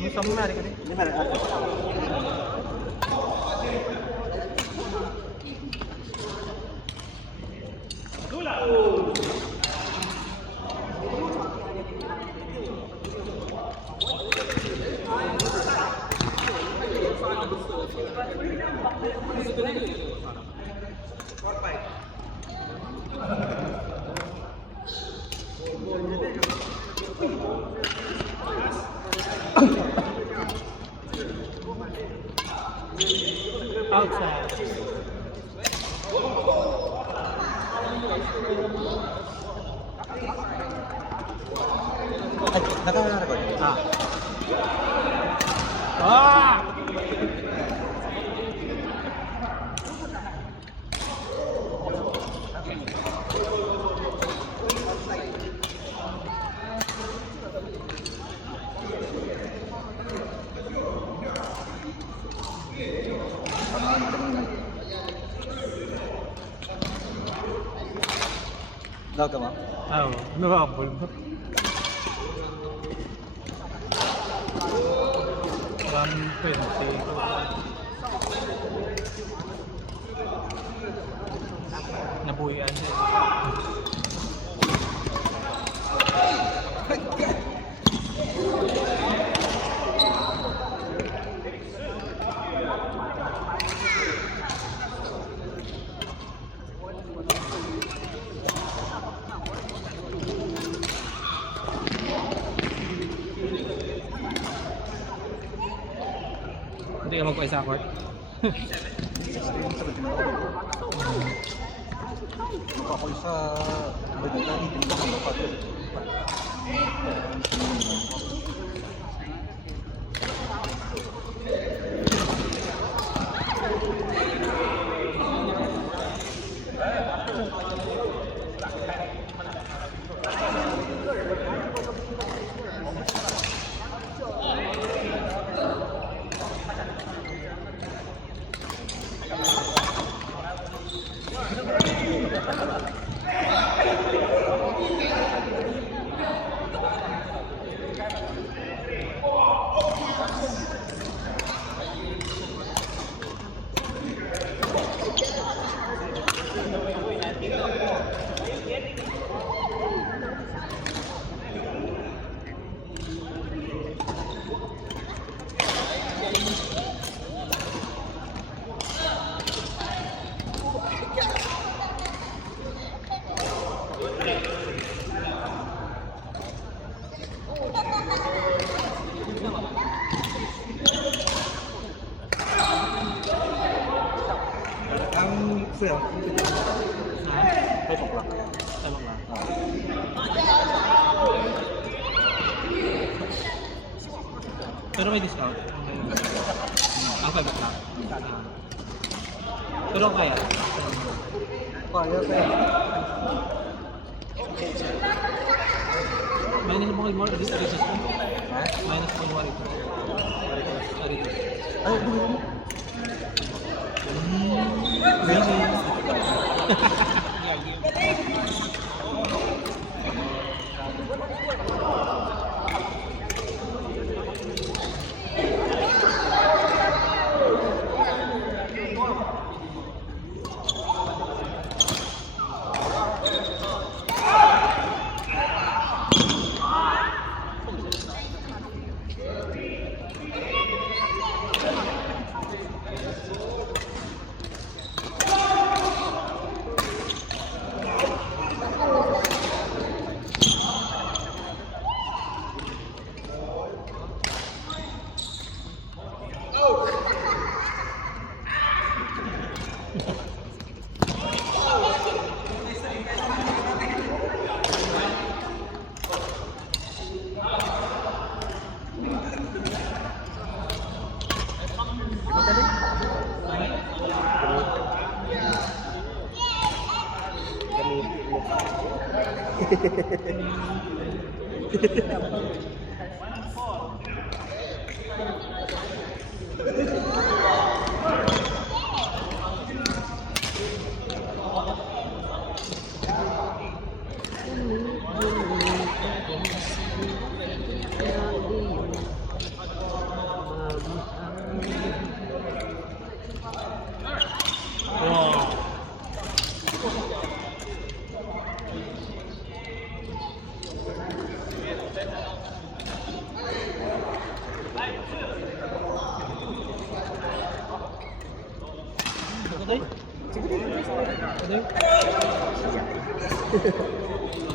Ini sama menarik ini. Ini menarik. Outside. Naka-record. Daw ka ba? Oo, nababol mo. 120. Nabuhian siya. Hindi ka magpa-isa court? Ako sa Bagdad, hindi ko makapagod. Fuel. Peso lang. Talong lang. Pero may discount. Ang 5 lang. Pero kaya? Kaya kaya. Minus mo more this resistance. Minus mo more ito. Ay, dumi mo.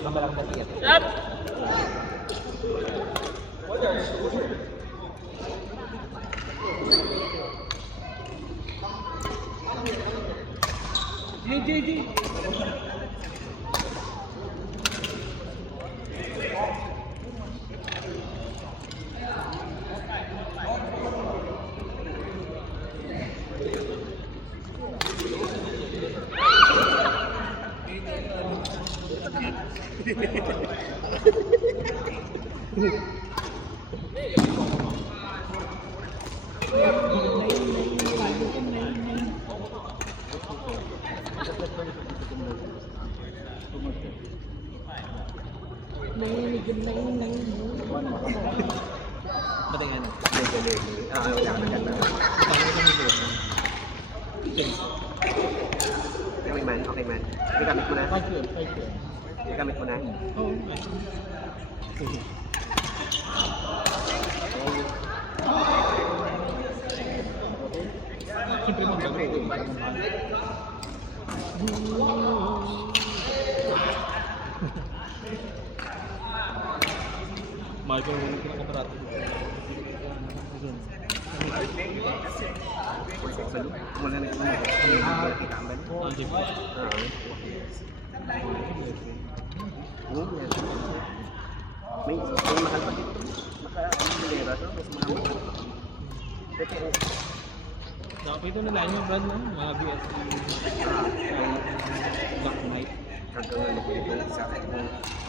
Kabalang na tiyan. Batay nga na. Wala ka na. Okay man, okay man. Gamit mo na. Gamit mo na. Oo. Siyempre mag-gamit. Mahal ko yung kinakaparato. Mula na ito. Kita ang balik. Ah, di ba? May mahal pa dito. Maka-bilera to. Mas mahal. Nakapay ito nila yung brand na mga BSC Black Knight. Hanggang ano po ito. Sa akin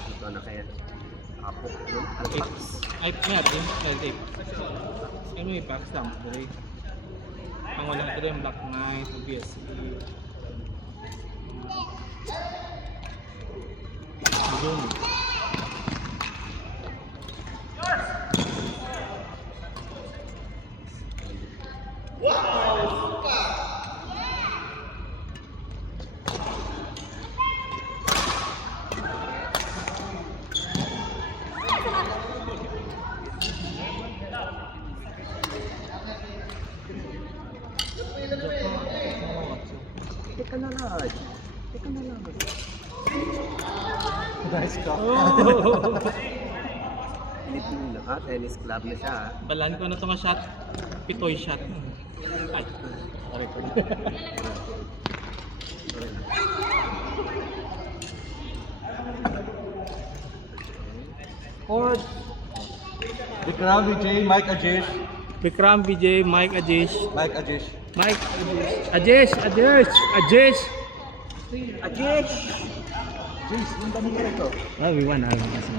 ito na kaya. Apo. Yun. Alpax. Ay, may atin. Tape. Ano yung packs lang. Pero ang walang ito yung Black Knight, BSC. Yun. Teka na lang. Teka na lang. Nice ka. Philippine na tennis club na siya. Balaan ko na ito nga shot. Pitoy shot. Ay. Sorry po. Or Vikram Vijay, Mike Ajesh. Vikram, Vijay, Mike, Ajesh. Mike Ajesh. Mike, Ajesh, Ajesh, Ajesh. Ajesh! Jace, yung dami ko ito. Ah, we won.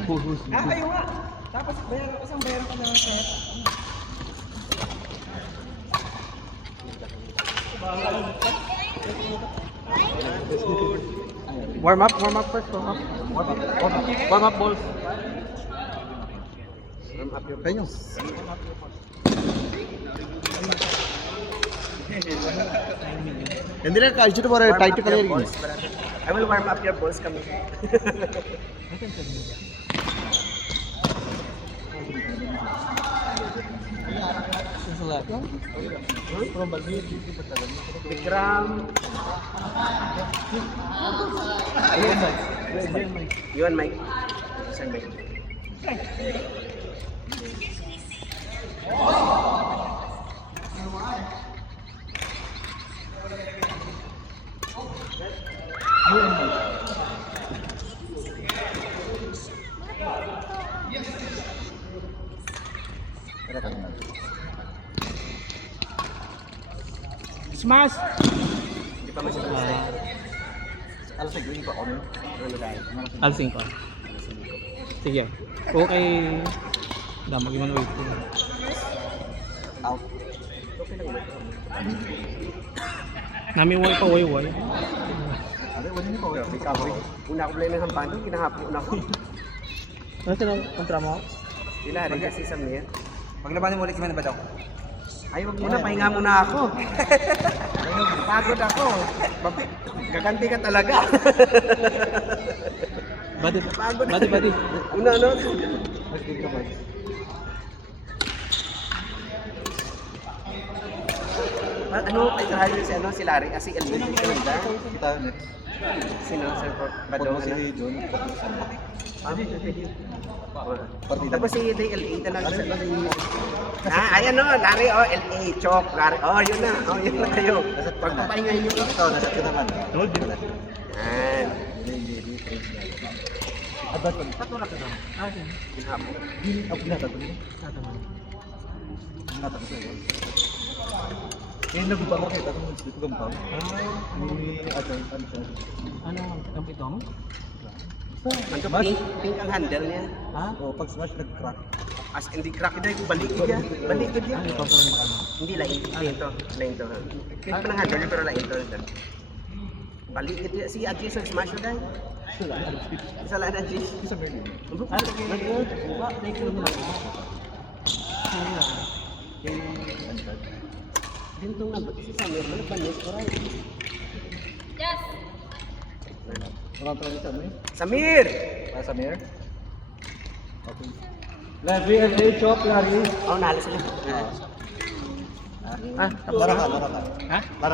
Who's Kayo nga! Tapos isang bayaran ka na sir. Warm up first, warm up. Warm up balls. Warm up your Kanyo. എന്തിനാ കഴിച്ചിട്ട് പോരാ Warm tight up your കളി balls, brother. I will warm up your balls kami. Vikram. Yun, Mike. Saan Mike? Smash! Hindi pa masyadong Alas sa green pa on. Alsing ko. Sige. Okay. Damag yung wait ko. Out. Nami wal pa way. Ano, wala niyo pa. Recovery. Una ako blame ng hampano, kinahapo na ako. Ano tinong kontra mo? Sila rin kasi sa Mir. Paglabanin mo ulit kami na ba daw? Ay, wag muna, pahinga muna ako. Pagod ako. Gaganti ka talaga. Bati, Pagod. bati. Una, ano? Mas din ka ba? Ano, ay driver si ano, si Larry, si Elvin, si Ganda. Kita next. Sino, Sir Badong, Pagmo ano? si John. Partida. Tapos si DLA na lang. Ayan no, Larry, oh, LA, Chok, Larry, oh, yun na, kayo. Pagpapahinga nyo. Ito, nasa kita naman. Told you. Yan. Abat pag Tatulak ka daw. Ah, sige. up na tato. Tatulak. Nata ko sa'yo. Eh, nagbuba ko kita kung dito gampaw. Ni Ajay, ano siya? Ano ang itong? Ang pink ang handle niya. Ha? O, pag smash, nag-crack. As hindi crack na yung balikid yan. Balikid yan. Ano ito pa rin ano? Hindi lain. Lain to. Lain to. Pink pa ng handle niya pero lain to. Balikid yan. Si Ajay sa smash na dahil. Isa lang na Ajay. Isa meron. Ah, nag-good. Ba, thank you naman. Dito nga ba? Si Samir, ano ba niya? Yes. Wala pa rin sa ano eh. Samir! Samir? Okay. Larry, LA, Chop, Larry. Oh, nalo sila. Lara ka, lara ka. Ha? Lara